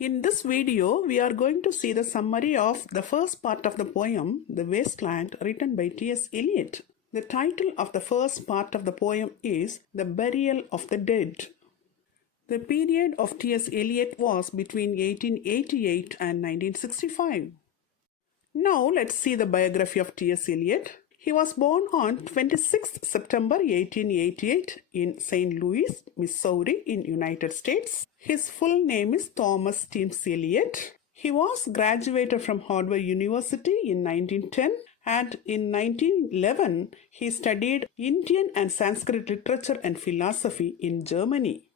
In this video, we are going to see the summary of the first part of the poem, The Wasteland, written by T.S.Eliot. The title of the first part of the poem is The Burial of the Dead. The period of T.S.Eliot was between 1888 and 1965. Now let's see the biography of T.S.Eliot. He was born on 26th September 1888 in St. Louis, Missouri in United States. His full name is Thomas T.S.Eliot. He was graduated from Harvard University in 1910 and in 1911 he studied Indian and Sanskrit literature and philosophy in Germany.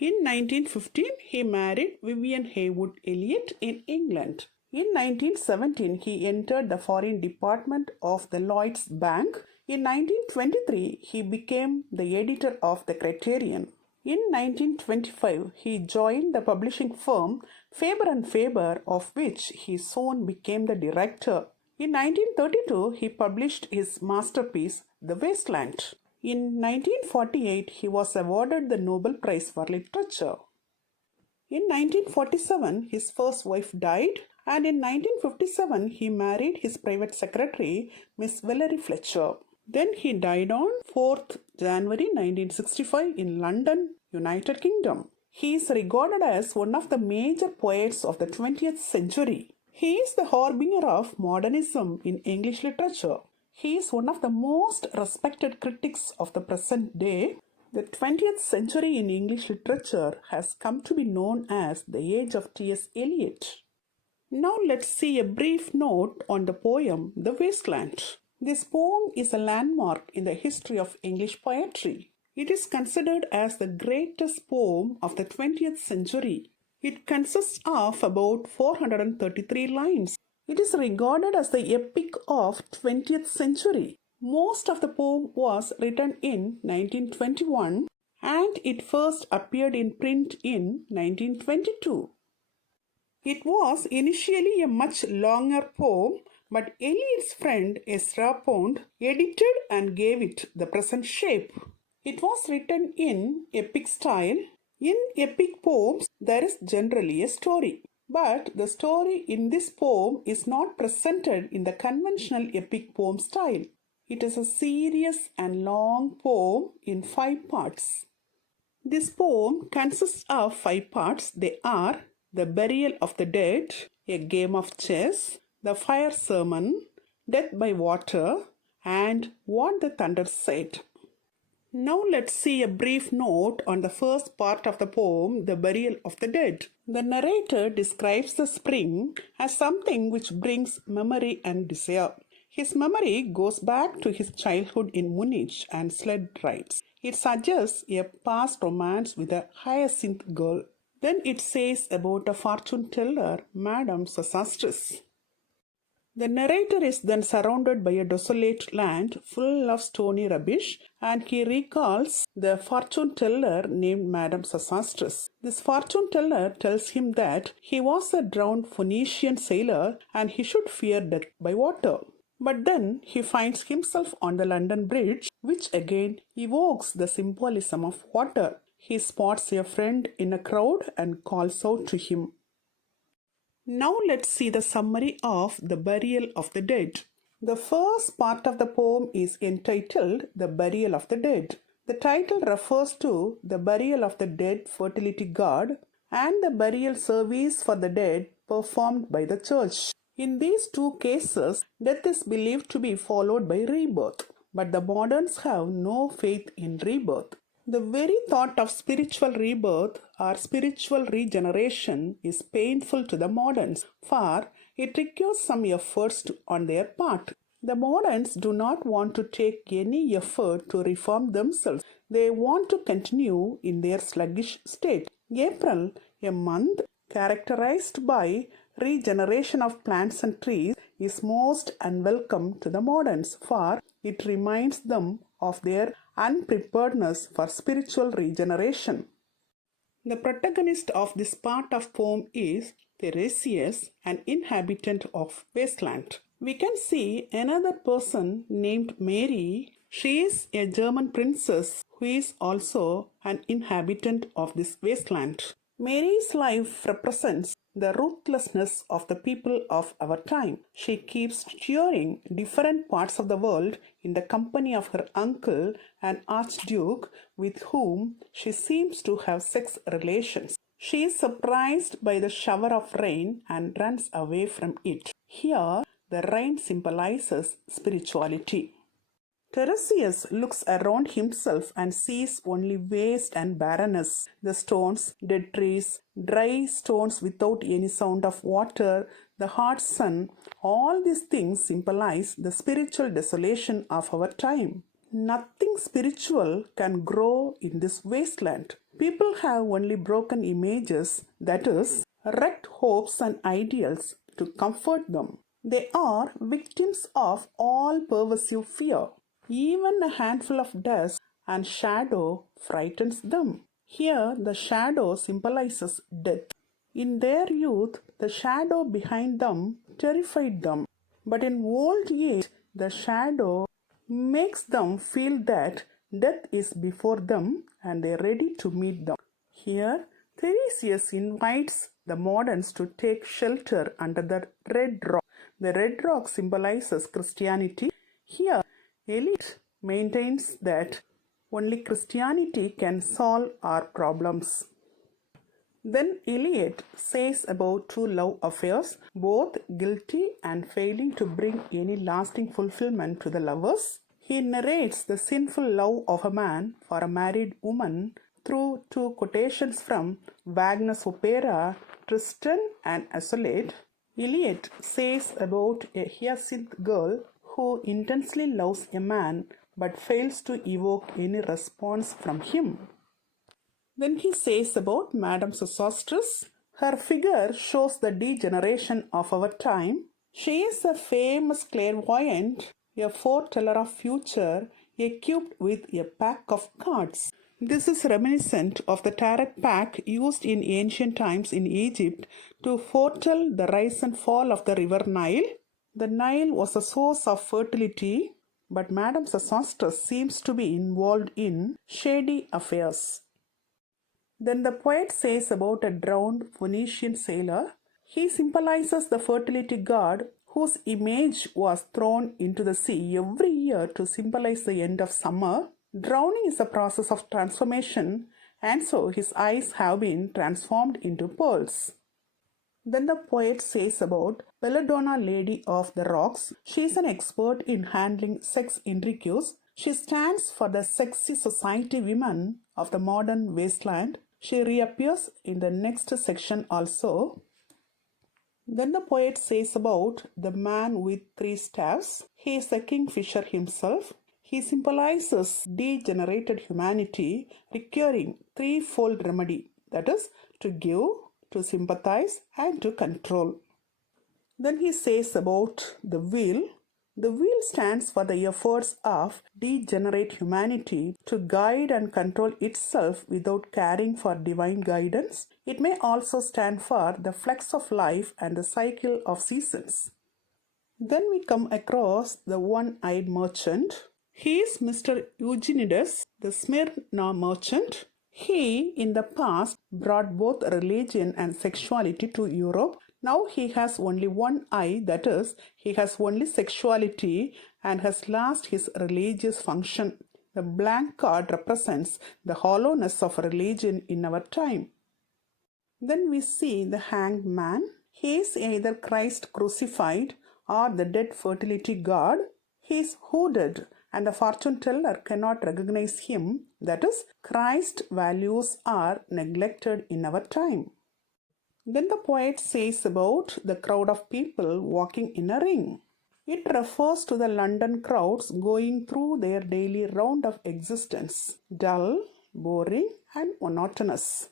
In 1915 he married Vivian Haywood Elliott in England. In 1917, he entered the foreign department of the Lloyds Bank. In 1923, he became the editor of the Criterion. In 1925, he joined the publishing firm Faber and Faber, of which he soon became the director. In 1932, he published his masterpiece, The Wasteland. In 1948, he was awarded the Nobel Prize for Literature. In 1947, his first wife died, and in 1957 he married his private secretary, Miss Valerie Fletcher. Then he died on 4th January 1965 in London, United Kingdom. He is regarded as one of the major poets of the 20th century. He is the harbinger of modernism in English literature. He is one of the most respected critics of the present day. The 20th century in English literature has come to be known as the age of T.S.Eliot. Now let's see a brief note on the poem The Wasteland. This poem is a landmark in the history of English poetry. It is considered as the greatest poem of the 20th century. It consists of about 433 lines. It is regarded as the epic of 20th century. Most of the poem was written in 1921 and it first appeared in print in 1922. It was initially a much longer poem, but Eliot's friend Ezra Pound edited and gave it the present shape. It was written in epic style. In epic poems, there is generally a story, but the story in this poem is not presented in the conventional epic poem style. It is a serious and long poem in 5 parts. This poem consists of 5 parts. They are The Burial of the Dead, A Game of Chess, The Fire Sermon, Death by Water, and What the Thunder Said. Now let's see a brief note on the first part of the poem, The Burial of the Dead. The narrator describes the spring as something which brings memory and desire. His memory goes back to his childhood in Munich and sled rides. It suggests a past romance with a hyacinth girl. Then it says about a fortune teller, Madame Sosastris. The narrator is then surrounded by a desolate land full of stony rubbish, and he recalls the fortune teller named Madame Sosastris. This fortune teller tells him that he was a drowned Phoenician sailor and he should fear death by water. But then he finds himself on the London Bridge, which again evokes the symbolism of water. He spots a friend in a crowd and calls out to him. Now let's see the summary of The Burial of the Dead. The first part of the poem is entitled The Burial of the Dead. The title refers to the burial of the dead fertility god and the burial service for the dead performed by the church. In these 2 cases, death is believed to be followed by rebirth, but the moderns have no faith in rebirth. The very thought of spiritual rebirth or spiritual regeneration is painful to the moderns, for it requires some efforts on their part. The moderns do not want to take any effort to reform themselves. They want to continue in their sluggish state. April, a month characterized by regeneration of plants and trees, is most unwelcome to the moderns, for it reminds them of their unpreparedness for spiritual regeneration. The protagonist of this part of poem is Thereseus, an inhabitant of Wasteland. We can see another person named Mary. She is a German princess who is also an inhabitant of this wasteland. Mary's life represents the ruthlessness of the people of our time. She keeps touring different parts of the world in the company of her uncle, an archduke with whom she seems to have sex relations. She is surprised by the shower of rain and runs away from it. Here, the rain symbolizes spirituality. Tiresias looks around himself and sees only waste and barrenness. The stones, dead trees, dry stones without any sound of water, the hot sun, all these things symbolize the spiritual desolation of our time. Nothing spiritual can grow in this wasteland. People have only broken images, that is, wrecked hopes and ideals to comfort them. They are victims of all pervasive fear. Even a handful of dust and shadow frightens them. Here, the shadow symbolizes death. In their youth, the shadow behind them terrified them. But in old age, the shadow makes them feel that death is before them and they are ready to meet them. Here, Tiresias invites the moderns to take shelter under the red rock. The red rock symbolizes Christianity. Here, Eliot maintains that only Christianity can solve our problems. Then Eliot says about two love affairs, both guilty and failing to bring any lasting fulfillment to the lovers. He narrates the sinful love of a man for a married woman through two quotations from Wagner's opera Tristan and Isolde. Eliot says about a hyacinth girl who intensely loves a man but fails to evoke any response from him. Then he says about Madame Sosostris. Her figure shows the degeneration of our time. She is a famous clairvoyant, a foreteller of future, equipped with a pack of cards. This is reminiscent of the tarot pack used in ancient times in Egypt to foretell the rise and fall of the river Nile. The Nile was a source of fertility, but Madame Sosostris seems to be involved in shady affairs. Then the poet says about a drowned Phoenician sailor. He symbolizes the fertility god whose image was thrown into the sea every year to symbolize the end of summer. Drowning is a process of transformation, and so his eyes have been transformed into pearls. Then the poet says about Belladonna, Lady of the Rocks. She is an expert in handling sex intrigues. She stands for the sexy society women of the modern wasteland. She reappears in the next section also. Then the poet says about the man with three staffs. He is the kingfisher himself. He symbolizes degenerated humanity requiring threefold remedy, that is, to give, to sympathize, and to control. Then he says about the wheel. The wheel stands for the efforts of degenerate humanity to guide and control itself without caring for divine guidance. It may also stand for the flux of life and the cycle of seasons. Then we come across the one-eyed merchant. He is Mr. Eugenides, the Smyrna merchant. He, in the past, brought both religion and sexuality to Europe. Now he has only one eye, that is, he has only sexuality and has lost his religious function. The blank card represents the hollowness of religion in our time. Then we see the hanged man. He is either Christ crucified or the dead fertility god. He is hooded and the fortune teller cannot recognize him. That is, Christ's values are neglected in our time. Then the poet says about the crowd of people walking in a ring. It refers to the London crowds going through their daily round of existence, dull, boring, and monotonous.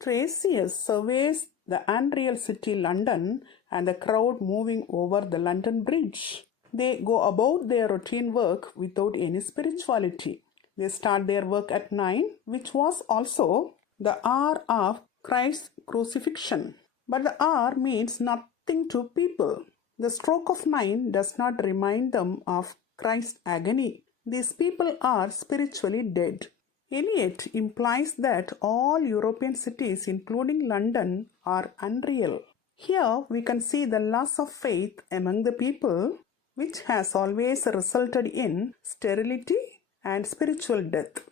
Tiresias surveys the unreal city London and the crowd moving over the London Bridge. They go about their routine work without any spirituality. They start their work at 9, which was also the hour of Christ's crucifixion. But the hour means nothing to people. The stroke of 9 does not remind them of Christ's agony. These people are spiritually dead. Eliot implies that all European cities, including London, are unreal. Here we can see the loss of faith among the people, which has always resulted in sterility and spiritual death.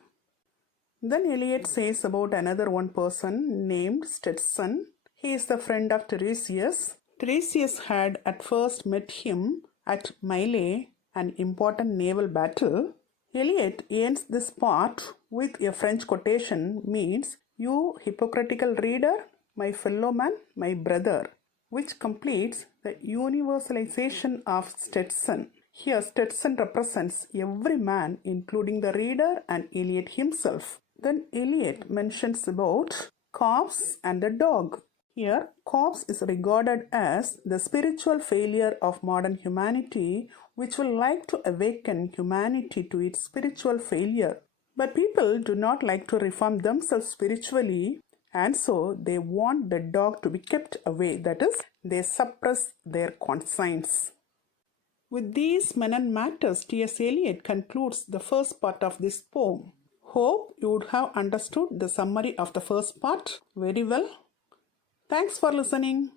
Then Eliot says about another one person named Stetson. He is the friend of Tiresias. Tiresias had at first met him at Mylae, an important naval battle. Eliot ends this part with a French quotation means, "You hypocritical reader, my fellow man, my brother," which completes the universalization of Stetson. Here Stetson represents every man, including the reader and Eliot himself. Then Eliot mentions about corpse and the dog. Here, corpse is regarded as the spiritual failure of modern humanity, which will like to awaken humanity to its spiritual failure. But people do not like to reform themselves spiritually, and so they want the dog to be kept away. That is, they suppress their conscience. With these men and matters, T.S. Eliot concludes the first part of this poem. Hope you would have understood the summary of the first part very well. Thanks for listening.